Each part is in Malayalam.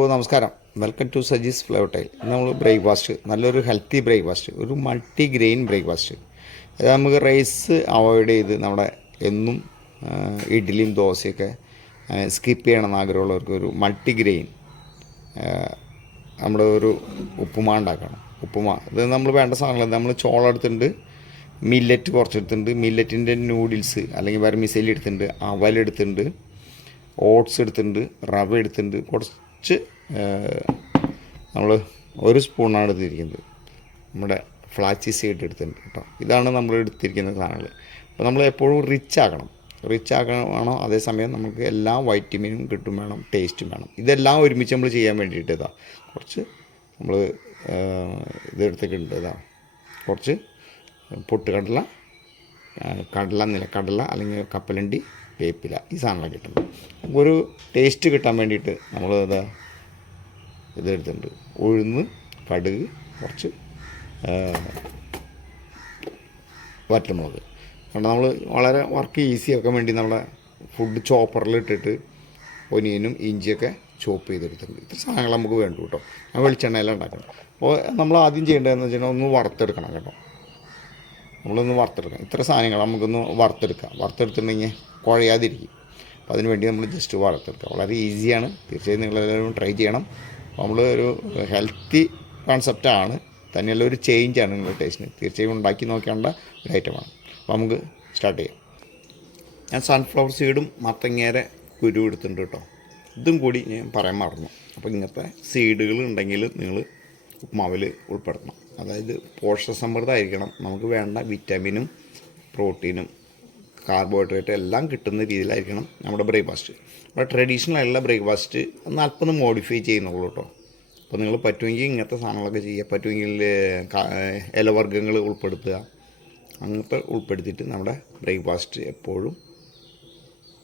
ഓ നമസ്കാരം. Welcome to Saji's flavour tile നമ്മൾ ബ്രേക്ക്ഫാസ്റ്റ് നല്ലൊരു ഹെൽത്തി ബ്രേക്ക്ഫാസ്റ്റ് ഒരു മൾട്ടി ഗ്രെയിൻ ബ്രേക്ക്ഫാസ്റ്റ്. അതായത് നമുക്ക് റൈസ് അവോയ്ഡ് ചെയ്ത് നമ്മുടെ എന്നും ഇഡ്ഡലിയും ദോശയൊക്കെ സ്കിപ്പ് ചെയ്യണമെന്ന് ആഗ്രഹമുള്ളവർക്ക് ഒരു മൾട്ടി ഗ്രെയിൻ നമ്മുടെ ഒരു ഉപ്പുമാ ഉണ്ടാക്കണം. ഉപ്പുമാ ഇത് നമ്മൾ വേണ്ട സാധനങ്ങൾ നമ്മൾ ചോളം എടുത്തിട്ടുണ്ട് മില്ലറ്റ് കുറച്ചെടുത്തിട്ടുണ്ട്. മില്ലറ്റിന്റെ നൂഡിൽസ് അല്ലെങ്കിൽ വെർമിസൈലി എടുത്തിട്ടുണ്ട് അവൽ എടുത്തിട്ടുണ്ട് ഓട്സ് എടുത്തിട്ടുണ്ട് റവ എടുത്തിട്ടുണ്ട് കുറച്ച് നമ്മൾ ഒരു സ്പൂണാണ് എടുത്തിരിക്കുന്നത്. നമ്മുടെ ഫ്ലാച്ചി സീഡ് എടുത്തിട്ടുണ്ട് കേട്ടോ. ഇതാണ് നമ്മൾ എടുത്തിരിക്കുന്ന സാധനങ്ങൾ. അപ്പോൾ നമ്മൾ എപ്പോഴും റിച്ച് ആക്കണം. റിച്ച് ആക്കണം അതേസമയം നമുക്ക് എല്ലാ വൈറ്റമിനും കിട്ടും വേണം ടേസ്റ്റും വേണം. ഇതെല്ലാം ഒരുമിച്ച് നമ്മൾ ചെയ്യാൻ വേണ്ടിയിട്ട് ഇതാ. കുറച്ച് നമ്മൾ ഇതെടുത്തിട്ടുണ്ട് ഇതാ. കുറച്ച് പൊട്ടുകടല കടല നിലക്കടല അല്ലെങ്കിൽ കപ്പലണ്ടി വേപ്പില ഈ സാധനം കിട്ടുന്നത്. ഒരു ടേസ്റ്റ് കിട്ടാൻ വേണ്ടിയിട്ട് നമ്മൾ ഇത് ഇതെടുത്തിട്ടുണ്ട്. ഉഴുന്ന് കടുക് കുറച്ച് ആ, വറ്റൽമുളക്. കാരണം നമ്മൾ വളരെ വർക്ക് ഈസി ആക്കാൻ വേണ്ടി നമ്മളെ ഫുഡ് ചോപ്പറിൽ ഇട്ടിട്ട് ഒനിയനും ഇഞ്ചിയൊക്കെ ചോപ്പ് ചെയ്തെടുത്തിട്ടുണ്ട്. ഇത്ര സാധനങ്ങൾ നമുക്ക് വേണ്ടു കേട്ടോ. ഞാൻ വെളിച്ചെണ്ണയെല്ലാം ഉണ്ടാക്കണം അപ്പോൾ നമ്മൾ ആദ്യം ചെയ്യേണ്ടതെന്ന് വെച്ചാൽ ഒന്ന് വറുത്തെടുക്കണം കേട്ടോ. നമ്മളൊന്ന് വറുത്തെടുക്കാം. ഇത്ര സാധനങ്ങൾ നമുക്കൊന്ന് വറുത്തെടുക്കാം. വറുത്തെടുത്തിട്ടുണ്ടെങ്കിൽ കുഴയാതിരിക്കും. അപ്പോൾ അതിന് വേണ്ടി നമ്മൾ ജസ്റ്റ് വറുത്തെടുക്കാം. വളരെ ഈസിയാണ് തീർച്ചയായും നിങ്ങളെല്ലാവരും ട്രൈ ചെയ്യണം. നമ്മൾ ഒരു ഹെൽത്തി കോൺസെപ്റ്റാണ് തന്നെയുള്ള ഒരു ചേഞ്ചാണ് നിങ്ങളുടെ ടേസ്റ്റിന് തീർച്ചയായും ഉണ്ടാക്കി നോക്കേണ്ട ഒരു ഐറ്റമാണ് അപ്പോൾ നമുക്ക് സ്റ്റാർട്ട് ചെയ്യാം. ഞാൻ സൺഫ്ലവർ സീഡും മത്തങ്ങേരെ കുരു എടുത്തിട്ടുണ്ട് കേട്ടോ. ഇതും കൂടി ഞാൻ പറയാൻ മറന്നു. അപ്പോൾ ഇങ്ങനത്തെ സീഡുകൾ ഉണ്ടെങ്കിൽ നിങ്ങൾ ഉപ്മാവിൽ ഉൾപ്പെടുത്തണം. അതായത് പോഷകസമൃദ്ധമായിരിക്കണം നമുക്ക് വേണ്ട വിറ്റാമിനും പ്രോട്ടീനും കാർബോഹൈഡ്രേറ്റ് എല്ലാം കിട്ടുന്ന രീതിയിലായിരിക്കണം നമ്മുടെ ബ്രേക്ക്ഫാസ്റ്റ്. നമ്മുടെ ട്രഡീഷണൽ ആയിട്ടുള്ള ബ്രേക്ക്ഫാസ്റ്റ് അല്പം മോഡിഫൈ ചെയ്യുന്നുള്ളൂ കേട്ടോ അപ്പോൾ നിങ്ങൾ പറ്റുമെങ്കിൽ ഇങ്ങനത്തെ സാധനങ്ങളൊക്കെ ചെയ്യുക. പറ്റുമെങ്കിൽ ഇലവർഗങ്ങൾ ഉൾപ്പെടുത്തുക. അങ്ങനത്തെ ഉൾപ്പെടുത്തിയിട്ട് നമ്മുടെ ബ്രേക്ക്ഫാസ്റ്റ് എപ്പോഴും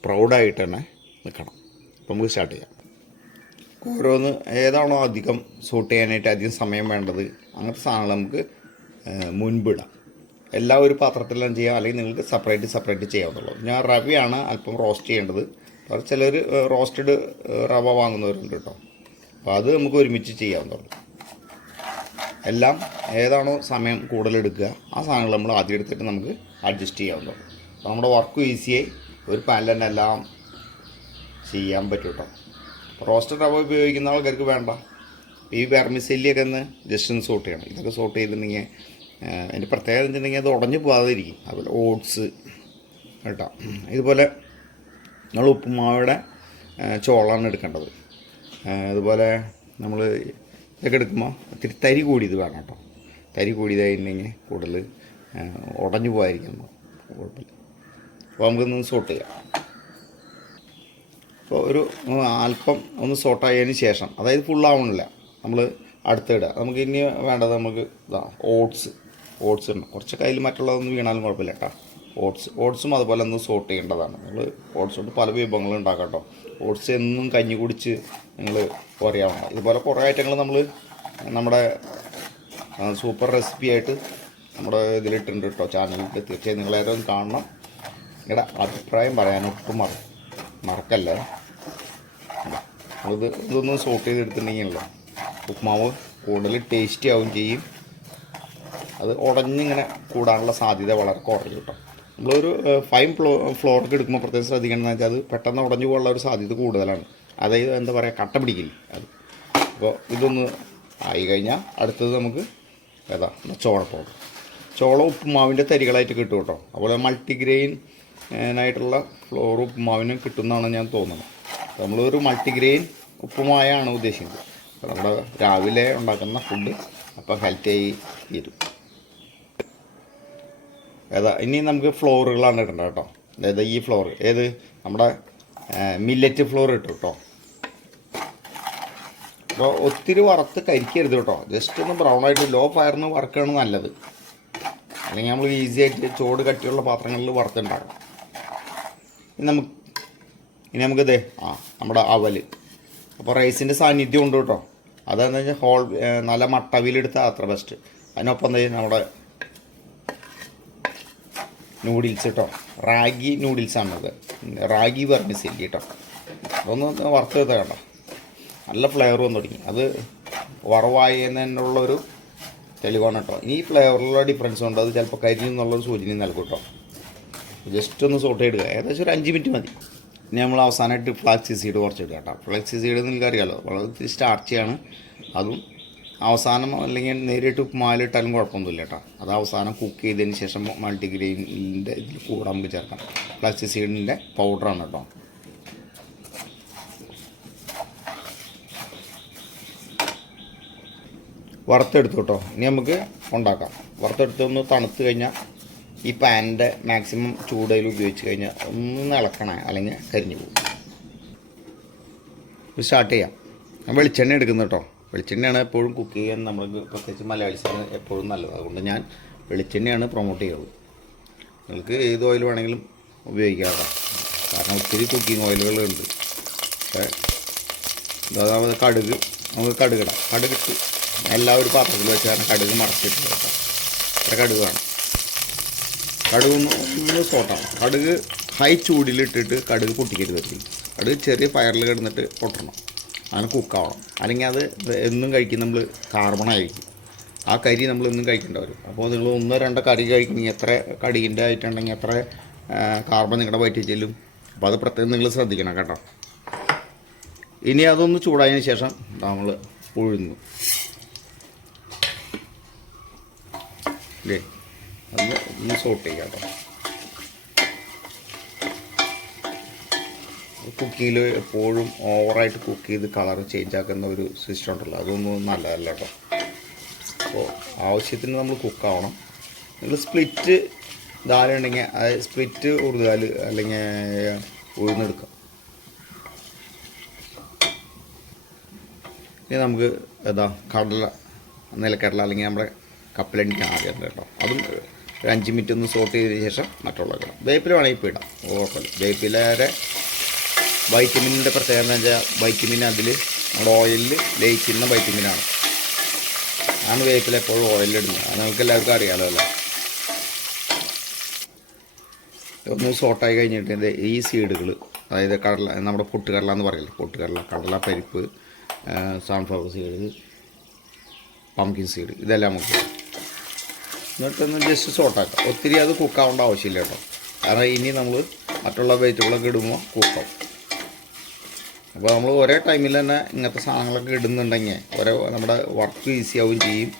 പ്രൗഡായിട്ട് തന്നെ നിൽക്കണം. അപ്പോൾ നമുക്ക് സ്റ്റാർട്ട് ചെയ്യാം. ഓരോന്ന് ഏതാണോ അധികം സൂട്ട് ചെയ്യാനായിട്ട് അധികം സമയം വേണ്ടത്. അങ്ങനത്തെ സാധനങ്ങൾ നമുക്ക് മുൻപിടാം. എല്ലാം ഒരു പാത്രത്തിലെല്ലാം ചെയ്യാം. അല്ലെങ്കിൽ നിങ്ങൾക്ക് സെപ്പറേറ്റ് സെപ്പറേറ്റ് ചെയ്യാവുന്നുള്ളൂ ഞാൻ റവയാണ് അല്പം റോസ്റ്റ് ചെയ്യേണ്ടത്. അപ്പോൾ ചിലർ റോസ്റ്റഡ് റവ വാങ്ങുന്നവരുണ്ട് കേട്ടോ. അപ്പോൾ അത് നമുക്ക് ഒരുമിച്ച് ചെയ്യാവുന്നുള്ളൂ എല്ലാം ഏതാണോ സമയം കൂടുതലെടുക്കുക ആ സാധനങ്ങൾ നമ്മൾ ആദ്യം എടുത്തിട്ട് നമുക്ക് അഡ്ജസ്റ്റ് ചെയ്യാവുന്നുള്ളൂ അപ്പോൾ നമ്മുടെ വർക്ക് ഈസിയായി ഒരു പാനിൽ തന്നെ എല്ലാം ചെയ്യാൻ പറ്റും കേട്ടോ. റോസ്റ്റഡ് റവ ഉപയോഗിക്കുന്ന ആൾക്കാർക്ക് വേണ്ട. ഈ വെർമിസെല്ലിയൊക്കെ ഒന്ന് ജസ്റ്റ് ഒന്ന് സോട്ട് ചെയ്യണം. ഇതൊക്കെ സോട്ട് ചെയ്തിട്ടുണ്ടെങ്കിൽ അതിന്റെ പ്രത്യേകത വെച്ചിട്ടുണ്ടെങ്കിൽ അത് ഉടഞ്ഞു പോകാതിരിക്കും. അതുപോലെ ഓട്സ് കേട്ടോ. ഇതുപോലെ നമ്മൾ ഉപ്പുമാവയുടെ ചോളാണ് എടുക്കേണ്ടത്. അതുപോലെ നമ്മൾ ഇതൊക്കെ എടുക്കുമ്പോൾ ഇത്തിരി തരി കൂടിയത് വേണം കേട്ടോ. തരി കൂടിയതായിട്ടുണ്ടെങ്കിൽ കൂടുതൽ ഉടഞ്ഞു പോകാതിരിക്കും. കുഴപ്പമില്ല. അപ്പോൾ നമുക്കൊന്ന് സോട്ട് ചെയ്യാം. അപ്പോൾ ഒരു അല്പം ഒന്ന് സോട്ടായതിന് ശേഷം അതായത് ഫുള്ളാവണില്ല നമ്മൾ അടുത്തിടുക നമുക്ക് ഇനി വേണ്ടത് നമുക്ക് ഇതാ ഓട്സ് ഓട്സ് ഉണ്ട് കുറച്ച് കയ്യിൽ മറ്റുള്ളതൊന്നും വീണാലും കുഴപ്പമില്ല കേട്ടോ. ഓട്സ് ഓട്സും അതുപോലെ ഒന്ന് സോട്ട് ചെയ്യേണ്ടതാണ്. നിങ്ങൾ ഓട്സ് കൊണ്ട് പല വിഭവങ്ങളും ഉണ്ടാക്കാം കേട്ടോ. ഓട്സ് എന്നും കഞ്ഞി കുടിച്ച് നിങ്ങൾ കുറയാവുന്ന ഇതുപോലെ കുറേ ഐറ്റങ്ങൾ നമ്മൾ നമ്മുടെ സൂപ്പർ റെസിപ്പി ആയിട്ട് നമ്മുടെ ഇതിലിട്ടുണ്ട് കേട്ടോ ചാനലിൽ തീർച്ചയായും നിങ്ങളേറെ ഒന്ന് കാണണം. നിങ്ങളുടെ അഭിപ്രായം പറയാനൊട്ടും മറ മറക്കല്ലേ? ഇത് ഇതൊന്ന് സോട്ട് ചെയ്തെടുത്തിട്ടുണ്ടെങ്കിലോ ഉപ്മാവ് കൂടുതൽ ടേസ്റ്റി ആവും ചെയ്യും. അത് ഉടഞ്ഞിങ്ങനെ കൂടാനുള്ള സാധ്യത വളരെ കുറഞ്ഞു കിട്ടും. നമ്മളൊരു ഫൈൻ ഫ്ലോ ഫ്ലോർക്ക് എടുക്കുമ്പോൾ പ്രത്യേകം ശ്രദ്ധിക്കണം വെച്ചാൽ അത് പെട്ടെന്ന് ഉടഞ്ഞു പോകാനുള്ള ഒരു സാധ്യത കൂടുതലാണ്. അതായത് എന്താ പറയുക കട്ട പിടിക്കില്ല അത്. അപ്പോൾ ഇതൊന്ന് ആയി കഴിഞ്ഞാൽ അടുത്തത് നമുക്ക് ഏതാ ചോളപ്പൗഡർ ചോള ഉപ്പുമാവിന്റെ തരികളായിട്ട് കിട്ടും കേട്ടോ. അതുപോലെ മൾട്ടിഗ്രെയിൻ ആയിട്ടുള്ള ഫ്ലോർ ഉപ്പുമാവിനും കിട്ടുമെന്നാണ് ഞാൻ തോന്നുന്നത്. നമ്മളൊരു മൾട്ടിഗ്രെയിൻ ഉപ്പുമായാണ് ഉദ്ദേശിക്കുന്നത്. നമ്മുടെ രാവിലെ ഉണ്ടാക്കുന്ന ഫുഡ് അപ്പോൾ ഹെൽത്തിയായി തീരും. ഏതാ ഇനി നമുക്ക് ഫ്ലോറുകളാണ് ഇടേണ്ടത് കേട്ടോ. അതായത് ഈ ഫ്ലോർ ഏത്? നമ്മുടെ മില്ലറ്റ് ഫ്ലോർ ഇട്ടു കേട്ടോ. അപ്പോൾ ഒത്തിരി വറുത്ത് കരിക്കരുത് കേട്ടോ. ജസ്റ്റ് ഒന്ന് ബ്രൗൺ ആയിട്ട് ലോ ഫയറിന് വറുക്കുകയാണ് നല്ലത്. അല്ലെങ്കിൽ നമ്മൾ ഈസി ആയിട്ട് ചോട് കട്ടിയുള്ള പാത്രങ്ങളിൽ വറുത്തുണ്ടാകും ഇനി നമുക്ക് ഇനി നമുക്കിതേ ആ നമ്മുടെ അവൽ. അപ്പോൾ റൈസിന്റെ സാന്നിധ്യം ഉണ്ട് കേട്ടോ. അതെന്ന് വെച്ചാൽ ഹോൾ നല്ല മട്ടവിലെടുത്താൽ അത്ര ബെസ്റ്റ് അതിനൊപ്പം ചെയ്യുക നമ്മുടെ നൂഡിൽസ് കേട്ടോ റാഗി നൂഡിൽസാണത് റാഗി വർമിസില്ലി കേട്ടോ അതൊന്ന് വറുത്ത് എടുത്താൽ കേട്ടോ നല്ല ഫ്ലേവർ വന്നു തുടങ്ങി. അത് വറവായതിനുള്ളൊരു തെളിവാണ് കേട്ടോ. ഇനി ഈ ഫ്ലേവറിലുള്ള ഡിഫറൻസ് ഉണ്ട് അത് ചിലപ്പോൾ കരിഞ്ഞെന്നുള്ളൊരു സൂചന നൽകും കേട്ടോ. ജസ്റ്റ് ഒന്ന് സോട്ട് ചെയ്തിടുക. ഏകദേശം ഒരു അഞ്ച് മിനിറ്റ് മതി. ഇനി നമ്മൾ അവസാനമായിട്ട് ഫ്ലാക്സി സീഡ് കുറച്ച് ഇടുക കേട്ടോ. ഫ്ലാക്സി സീഡ് നിങ്ങൾക്ക് അറിയാമല്ലോ വളരെ സ്റ്റാർച്ചിയാണ്. അതും അവസാനം അല്ലെങ്കിൽ നേരിട്ട് ഉപ്പുമാലിട്ടാലും കുഴപ്പമൊന്നുമില്ല കേട്ടോ. അത് അവസാനം കുക്ക് ചെയ്തതിന് ശേഷം മൾട്ടിഗ്രെയിനിന്റെ ഇതിൽ കൂടെ നമുക്ക് ചേർക്കാം. ഫ്ലാക്സി സീഡിന്റെ പൗഡറാണ് കേട്ടോ. വറുത്തെടുത്തു കേട്ടോ. ഇനി നമുക്ക് ഉണ്ടാക്കാം. വറുത്തെടുത്ത് ഒന്ന് തണുത്ത് കഴിഞ്ഞാൽ ഈ പാനിന്റെ മാക്സിമം ചൂടയിൽ ഉപയോഗിച്ച് കഴിഞ്ഞാൽ ഒന്ന് ഇളക്കണേ അല്ലെങ്കിൽ കരിഞ്ഞു പോകും. സ്റ്റാർട്ട് ചെയ്യാം. ഞാൻ വെളിച്ചെണ്ണ എടുക്കുന്നു കേട്ടോ. വെളിച്ചെണ്ണയാണ് എപ്പോഴും കുക്ക് ചെയ്യാൻ നമ്മൾ പ്രത്യേകിച്ച് മലയാളിസിന് എപ്പോഴും നല്ലത്. അതുകൊണ്ട് ഞാൻ വെളിച്ചെണ്ണയാണ് പ്രൊമോട്ട് ചെയ്യുള്ളൂ നിങ്ങൾക്ക് ഏത് ഓയിൽ വേണമെങ്കിലും ഉപയോഗിക്കാം കാരണം ഒത്തിരി കുക്കിംഗ് ഓയിലുകളുണ്ട് പക്ഷേ അതായത് കടുക് നമുക്ക് കടുകിടാം കടുകിട്ട് എല്ലാ ഒരു പാത്രത്തിൽ വെച്ചാൽ കടുക് മറച്ചിട്ട് വെക്കാം കടുക് വേണം. കടുക് ഒന്ന് സോട്ടാണ് കടുക് ഹൈ ചൂടിലിട്ടിട്ട് കടുക് പൊട്ടിക്കരുത് കടുക് ചെറിയ ഫയറിൽ കിടന്നിട്ട് പൊട്ടണം. അങ്ങനെ കുക്കാവണം അല്ലെങ്കിൽ അത് എന്നും കഴിക്കും നമ്മൾ കാർബണായിരിക്കും ആ കരി നമ്മൾ എന്നും കഴിക്കേണ്ട വരും. അപ്പോൾ നിങ്ങൾ ഒന്നോ രണ്ടോ കറി കഴിക്കണമെങ്കിൽ എത്ര കടികിന്റെ ആയിട്ടുണ്ടെങ്കിൽ എത്ര കാർബൺ നിങ്ങളുടെ വയറ്റിൽ ചെല്ലും. അപ്പോൾ അത് പ്രത്യേകം നിങ്ങൾ ശ്രദ്ധിക്കണം കേട്ടോ. ഇനി അതൊന്ന് ചൂടായതിന് ശേഷം നമ്മൾ ഉഴുന്നു ഇല്ലേ? ഒന്ന് ഒന്ന് സോട്ട് ചെയ്യാം കേട്ടോ കുക്കിങ്ങിൽ എപ്പോഴും ഓവറായിട്ട് കുക്ക് ചെയ്ത് കളർ ചേഞ്ച് ആക്കുന്ന ഒരു സിസ്റ്റം ഉണ്ടല്ലോ. അതൊന്നും നല്ലതല്ല കേട്ടോ. അപ്പോൾ ആവശ്യത്തിന് നമ്മൾ കുക്കാവണം നിങ്ങൾ സ്പ്ലിറ്റ് ദാലുണ്ടെങ്കിൽ അത് സ്പ്ലിറ്റ് ഉറുദാൽ അല്ലെങ്കിൽ ഉഴുന്നെടുക്കാം. ഇനി നമുക്ക് എന്താ കടല നിലക്കടല അല്ലെങ്കിൽ നമ്മുടെ കപ്പലണ്ടിക്ക് ആദ്യം കേട്ടോ അതും ഒരു അഞ്ച് മിനിറ്റ് ഒന്ന് സോട്ട് ചെയ്തതിന് ശേഷം മറ്റുള്ള ഇടാം. വേപ്പില വേണമെങ്കിൽ ഇപ്പോൾ ഇടാം. കുഴപ്പമില്ല. വേപ്പിലയുടെ വൈറ്റമിനിന്റെ പ്രത്യേകത എന്ന് വെച്ചാൽ വൈറ്റമിൻ അതിൽ നമ്മുടെ ഓയിലിൽ ലയിക്കുന്ന വൈറ്റമിനാണ് ആണ്. വേപ്പില എപ്പോഴും ഓയിലിടുന്നത് അത് നമുക്ക് എല്ലാവർക്കും അറിയാമല്ലോ അല്ലേ? ഒന്ന് സോട്ടായി കഴിഞ്ഞിട്ട് ഈ സീഡുകൾ അതായത് കടല നമ്മുടെ പൊട്ടുകടല എന്ന് പറയില്ല? പൊട്ടുകടല കടല പരിപ്പ് സൺഫ്ലവർ സീഡ് പംകിൻ സീഡ് ഇതെല്ലാം നമുക്ക്. എന്നിട്ടൊന്ന് ജസ്റ്റ് സോട്ടാക്കാം ഒത്തിരി അത് കുക്കാവേണ്ട ആവശ്യമില്ല കേട്ടോ. കാരണം ഇനി നമ്മൾ മറ്റുള്ള വെജിറ്റബിളൊക്കെ ഇടുമ്പോൾ കുക്കാവും അപ്പോൾ നമ്മൾ ഒരേ ടൈമിൽ തന്നെ ഇങ്ങനത്തെ സാധനങ്ങളൊക്കെ ഇടുന്നുണ്ടെങ്കിൽ ഓരോ നമ്മുടെ വർക്ക് ഈസി ആവുകയും ചെയ്യും.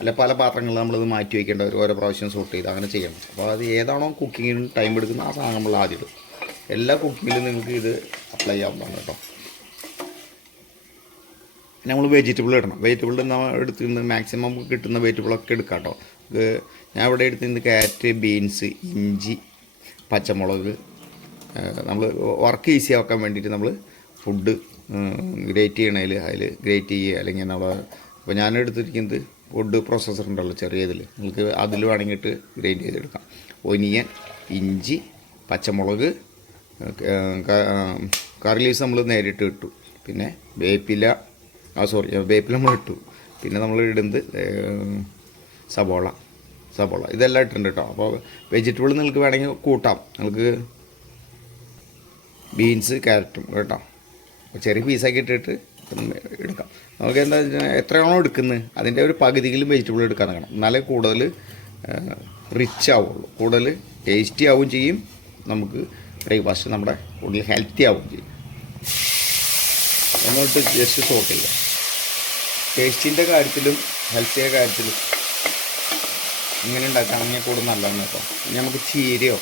അല്ല പല പാത്രങ്ങളിൽ നമ്മളിത് മാറ്റി വയ്ക്കേണ്ട ഒരു ഓരോ പ്രാവശ്യം സോട്ട് ചെയ്ത് അങ്ങനെ ചെയ്യണം. അപ്പോൾ അത് ഏതാണോ കുക്കിങ്ങിന് ടൈം എടുക്കുന്ന ആ സാധനം നമ്മൾ ആദ്യം ഇടും. എല്ലാ കുക്കിങ്ങിലും നിങ്ങൾക്ക് ഇത് അപ്ലൈ ചെയ്യാവുന്നതാണ് കേട്ടോ. നമ്മൾ വെജിറ്റബിൾ ഇടണം. വെജിറ്റബിൾ നമ്മൾ എടുത്തിരുന്ന് മാക്സിമം കിട്ടുന്ന വെജിറ്റബിളൊക്കെ എടുക്കാം കേട്ടോ. ഇത് ഞാൻ ഇവിടെ എടുത്തിരുന്നത് ക്യാരറ്റ് ബീൻസ് ഇഞ്ചി പച്ചമുളക് നമ്മൾ വർക്ക് ഈസി ആക്കാൻ വേണ്ടിയിട്ട് നമ്മൾ ഫുഡ് ഗ്രേറ്റ് ചെയ്യണതിൽ അതിൽ ഗ്രേറ്റ് ചെയ്യുക. അല്ലെങ്കിൽ നമ്മൾ ഇപ്പോൾ ഞാൻ എടുത്തിരിക്കുന്നത് ഫുഡ് പ്രോസസ്സർ ഉണ്ടല്ലോ ചെറിയതിൽ നിങ്ങൾക്ക് അതിൽ വേണമെങ്കിട്ട് ഗ്രേറ്റ് ചെയ്തെടുക്കാം. ഒനിയൻ ഇഞ്ചി പച്ചമുളക് കറി ലീവ്സ് നമ്മൾ നേരിട്ട് ഇട്ടു. പിന്നെ വേപ്പില ആ സോറി വേപ്പില നമ്മൾ ഇട്ടു. പിന്നെ നമ്മൾ ഇടുന്നത് സബോള സബോള ഇതെല്ലാം ഇട്ടിട്ടുണ്ട് കേട്ടോ അപ്പോൾ വെജിറ്റബിൾ നിങ്ങൾക്ക് വേണമെങ്കിൽ കൂട്ടാം. നിങ്ങൾക്ക് ബീൻസ് ക്യാരറ്റും കേട്ടോ. ചെറിയ പീസാക്കി ഇട്ടിട്ട് എടുക്കാം. നമുക്ക് എന്താ വെച്ചാൽ എത്രയാണോ എടുക്കുന്നത് അതിന്റെ ഒരു പകുതിയിലും വെജിറ്റബിൾ എടുക്കാൻ നിൽക്കണം എന്നാലേ കൂടുതൽ റിച്ച് ആവുള്ളൂ. കൂടുതൽ ടേസ്റ്റി ആവുകയും ചെയ്യും. നമുക്ക് ബ്രേക്ക്ഫാസ്റ്റ് നമ്മുടെ കൂടുതൽ ഹെൽത്തി ആവുകയും ചെയ്യും. എന്നിട്ട് ജസ്റ്റ് സോട്ട് ചെയ്യാം. ടേസ്റ്റിന്റെ കാര്യത്തിലും ഹെൽത്തിയുടെ കാര്യത്തിലും ഇങ്ങനെ ഉണ്ടാക്കുകയാണെങ്കിൽ കൂടെ നല്ലതാണ് കേട്ടോ. ഇനി നമുക്ക് ചീരയോ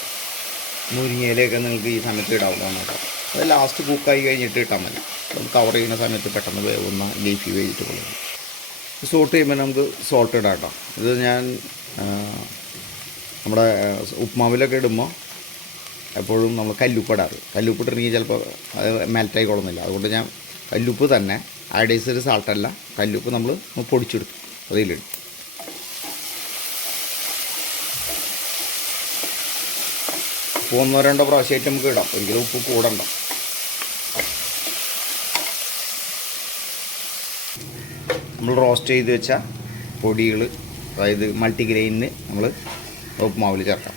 മുരിങ്ങയിലൊക്കെ നിങ്ങൾക്ക് ഈ സമയത്ത് ഇടാവുന്നതാണ് കേട്ടോ. അത് ലാസ്റ്റ് കുക്കായി കഴിഞ്ഞിട്ട് ഇട്ടാൽ മതി. അത് കവർ ചെയ്യുന്ന സമയത്ത് പെട്ടെന്ന് വേവുന്ന ലീഫി വെജിറ്റബിളാണ് സോൾട്ട് ചെയ്യുമ്പോൾ നമുക്ക് സോൾട്ട് ഇടാം കേട്ടോ. ഇത് ഞാൻ നമ്മുടെ ഉപ്മാവിലൊക്കെ ഇടുമ്പോൾ എപ്പോഴും നമ്മൾ കല്ലുപ്പ് ഇടാറ്. കല്ലുപ്പ് ഇട്ടിട്ടുണ്ടെങ്കിൽ ചിലപ്പോൾ അത് മെൽറ്റായി കൊള്ളുന്നില്ല. അതുകൊണ്ട് ഞാൻ കല്ലുപ്പ് തന്നെ അയഡൈസ്ഡ് സാൾട്ടല്ല കല്ലുപ്പ് നമ്മൾ പൊടിച്ചെടുക്കും. അതിലിടും. ഉപ്പ് ഒന്നോ രണ്ടോ പ്രാവശ്യമായിട്ട് നമുക്ക് ഇടാം. ഒരിക്കലും ഉപ്പ് കൂടണ്ട. നമ്മൾ റോസ്റ്റ് ചെയ്ത് വെച്ച പൊടികൾ അതായത് മൾട്ടിഗ്രെയിനിന് നമ്മൾ ഉപ്പുമാവിൽ ചേർക്കാം.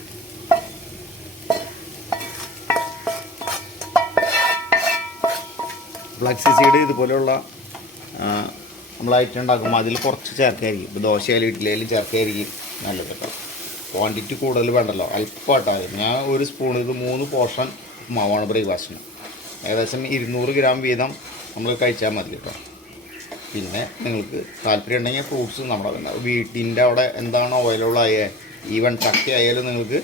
ഫ്ലക്സി സീഡ് ഇതുപോലെയുള്ള നമ്മളായിട്ടുണ്ടാക്കുമ്പോൾ അതിൽ കുറച്ച് ചേർക്കായിരിക്കും. ഇപ്പോൾ ദോശയായാലും ഇഡ്ഡലിയായാലും ചേർക്കായിരിക്കും. നല്ലത് കേട്ടോ. ക്വാണ്ടിറ്റി കൂടുതൽ വേണ്ടല്ലോ. അല്പമായിട്ടാണ് ഞാൻ ഒരു സ്പൂൺ ഇത് മൂന്ന് പോർഷൻ മാവാണ് ബ്രേക്ക്ഫാസ്റ്റിന്. ഏകദേശം ഇരുന്നൂറ് ഗ്രാം വീതം നമ്മൾ കഴിച്ചാൽ മതി കേട്ടോ. പിന്നെ നിങ്ങൾക്ക് താല്പര്യം ഉണ്ടെങ്കിൽ ഫ്രൂട്ട്സ് നമ്മുടെ വീട്ടിന്റെ അവിടെ എന്താണ് ഓയിലുള്ള ഈവൻ ചക്ക ആയാലും നിങ്ങൾക്ക്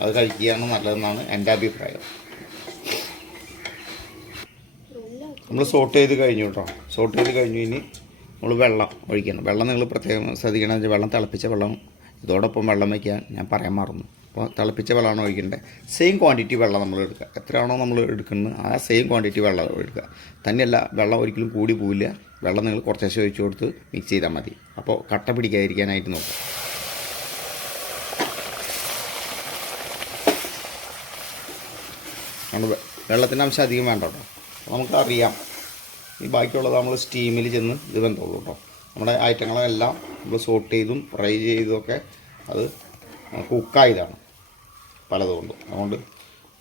അത് കഴിക്കുകയാണ് നല്ലതെന്നാണ് എന്റെ അഭിപ്രായം. നമ്മൾ സോട്ട് ചെയ്ത് കഴിഞ്ഞു കേട്ടോ. സോട്ട് ചെയ്ത് കഴിഞ്ഞു ഇനി നമ്മൾ വെള്ളം ഒഴിക്കണം. വെള്ളം നിങ്ങൾ പ്രത്യേകം ശ്രദ്ധിക്കണമെന്ന് വെച്ചാൽ വെള്ളം തിളപ്പിച്ച വെള്ളം ഇതോടൊപ്പം വെള്ളം വയ്ക്കാൻ ഞാൻ പറയാൻ മറന്നു. അപ്പോൾ തിളപ്പിച്ച വെള്ളമാണ് ഒഴിക്കേണ്ടത്. സെയിം ക്വാണ്ടിറ്റി വെള്ളം നമ്മൾ എടുക്കുക. എത്രയാണോ നമ്മൾ എടുക്കുന്നത് ആ സെയിം ക്വാണ്ടിറ്റി വെള്ളം എടുക്കുക തന്നെയല്ല വെള്ളം ഒരിക്കലും കൂടി പോവില്ല. വെള്ളം നിങ്ങൾ കുറച്ചേശ്ശെ ഒഴിച്ചു കൊടുത്ത് മിക്സ് ചെയ്താൽ മതി. അപ്പോൾ കട്ട പിടിക്കാതിരിക്കാനായിട്ട് നോക്കുക വെള്ളത്തിന്റെ അംശം അധികം വേണ്ട കേട്ടോ. നമുക്കറിയാം. ഈ ബാക്കിയുള്ളത് നമ്മൾ സ്റ്റീമിൽ ചെന്ന് ഇത് വെന്തോളൂ കേട്ടോ. നമ്മുടെ ഐറ്റങ്ങളെല്ലാം നമ്മൾ സോട്ട് ചെയ്തും ഫ്രൈ ചെയ്തുമൊക്കെ അത് കുക്കായതാണ് പലതുകൊണ്ടും. അതുകൊണ്ട്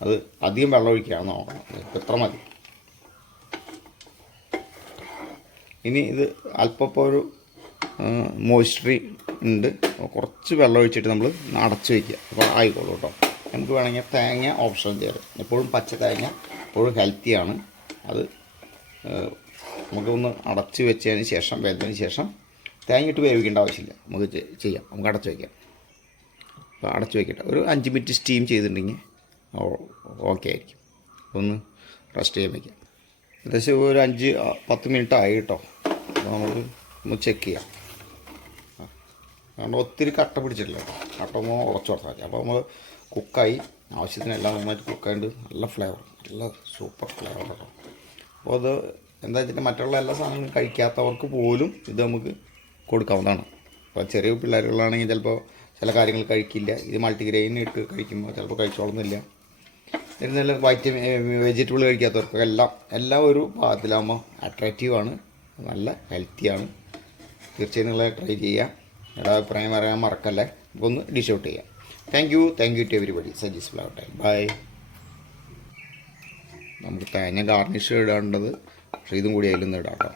അത് അധികം വെള്ളം ഒഴിക്കുകയാണ് നോക്കണം. ഇത്ര മതി. ഇനി ഇത് അല്പപ്പോൾ ഒരു മോയ്സ്ചറി ഉണ്ട്. കുറച്ച് വെള്ളം ഒഴിച്ചിട്ട് നമ്മൾ അടച്ച് വയ്ക്കുക അപ്പോൾ ആയിക്കോളൂ കേട്ടോ. നമുക്ക് വേണമെങ്കിൽ തേങ്ങ ഓപ്ഷൻ ചെയ്യാം. എപ്പോഴും പച്ച തേങ്ങ എപ്പോഴും ഹെൽത്തിയാണ് അത് ഏഹ്, നമുക്കൊന്ന് അടച്ച് വെച്ചതിന് ശേഷം വെന്തതിന് ശേഷം തേങ്ങയിട്ട് വേവിക്കേണ്ട ആവശ്യമില്ല. നമുക്ക് ചെയ്യാം. നമുക്ക് അടച്ച് വയ്ക്കാം അപ്പോൾ അടച്ച് വയ്ക്കട്ടെ ഒരു അഞ്ച് മിനിറ്റ് സ്റ്റീം ചെയ്തിട്ടുണ്ടെങ്കിൽ ഓക്കെ ആയിരിക്കും. ഒന്ന് റെസ്റ്റ് ചെയ്യാൻ വയ്ക്കാം ഏകദേശം ഒരു അഞ്ച് പത്ത് മിനിറ്റ് ആയി കേട്ടോ. അപ്പോൾ നമുക്ക് ഒന്ന് ചെക്ക് ചെയ്യാം. കാരണം ഒത്തിരി കട്ട പിടിച്ചിട്ടില്ല കേട്ടോ. ഒന്ന് ഉറച്ചു കൊടുത്താൽ മതി അപ്പോൾ നമ്മൾ കുക്കായി ആവശ്യത്തിന് എല്ലാം നന്നായിട്ട് കുക്കായിട്ട് നല്ല ഫ്ലേവർ നല്ല സൂപ്പർ ഫ്ലേവർ കേട്ടോ അപ്പോൾ അത് എന്താ വെച്ചിട്ട് മറ്റുള്ള എല്ലാ സാധനങ്ങളും കഴിക്കാത്തവർക്ക് പോലും ഇത് നമുക്ക് കൊടുക്കാവുന്നതാണ്. അപ്പോൾ ചെറിയ പിള്ളേരുകളാണെങ്കിൽ ചിലപ്പോൾ ചില കാര്യങ്ങൾ കഴിക്കില്ല. ഇത് മൾട്ടിഗ്രെയിൻ ഇട്ട് കഴിക്കുമ്പോൾ ചിലപ്പോൾ കഴിച്ചോളുന്നില്ല. എന്നിരുന്നാലും വൈറ്റമിൻ വെജിറ്റബിൾ കഴിക്കാത്തവർക്ക് എല്ലാം എല്ലാം ഒരു പാകത്തിലാകുമ്പോൾ അട്രാക്റ്റീവാണ് നല്ല ഹെൽത്തിയാണ് തീർച്ചയായും നിങ്ങൾ ട്രൈ ചെയ്യുക. നിങ്ങളുടെ അഭിപ്രായം പറയാൻ മറക്കല്ലേ. നമുക്കൊന്ന് ഡിഷ് ഔട്ട് ചെയ്യാം. Thank you thank you to everybody Saji's flavour time bye നമുക്ക് തേങ്ങ ഗാർണിഷ് ഇടേണ്ടത് പക്ഷേ ഇതും കൂടി അതിലൊന്നും ഇടാം കേട്ടോ.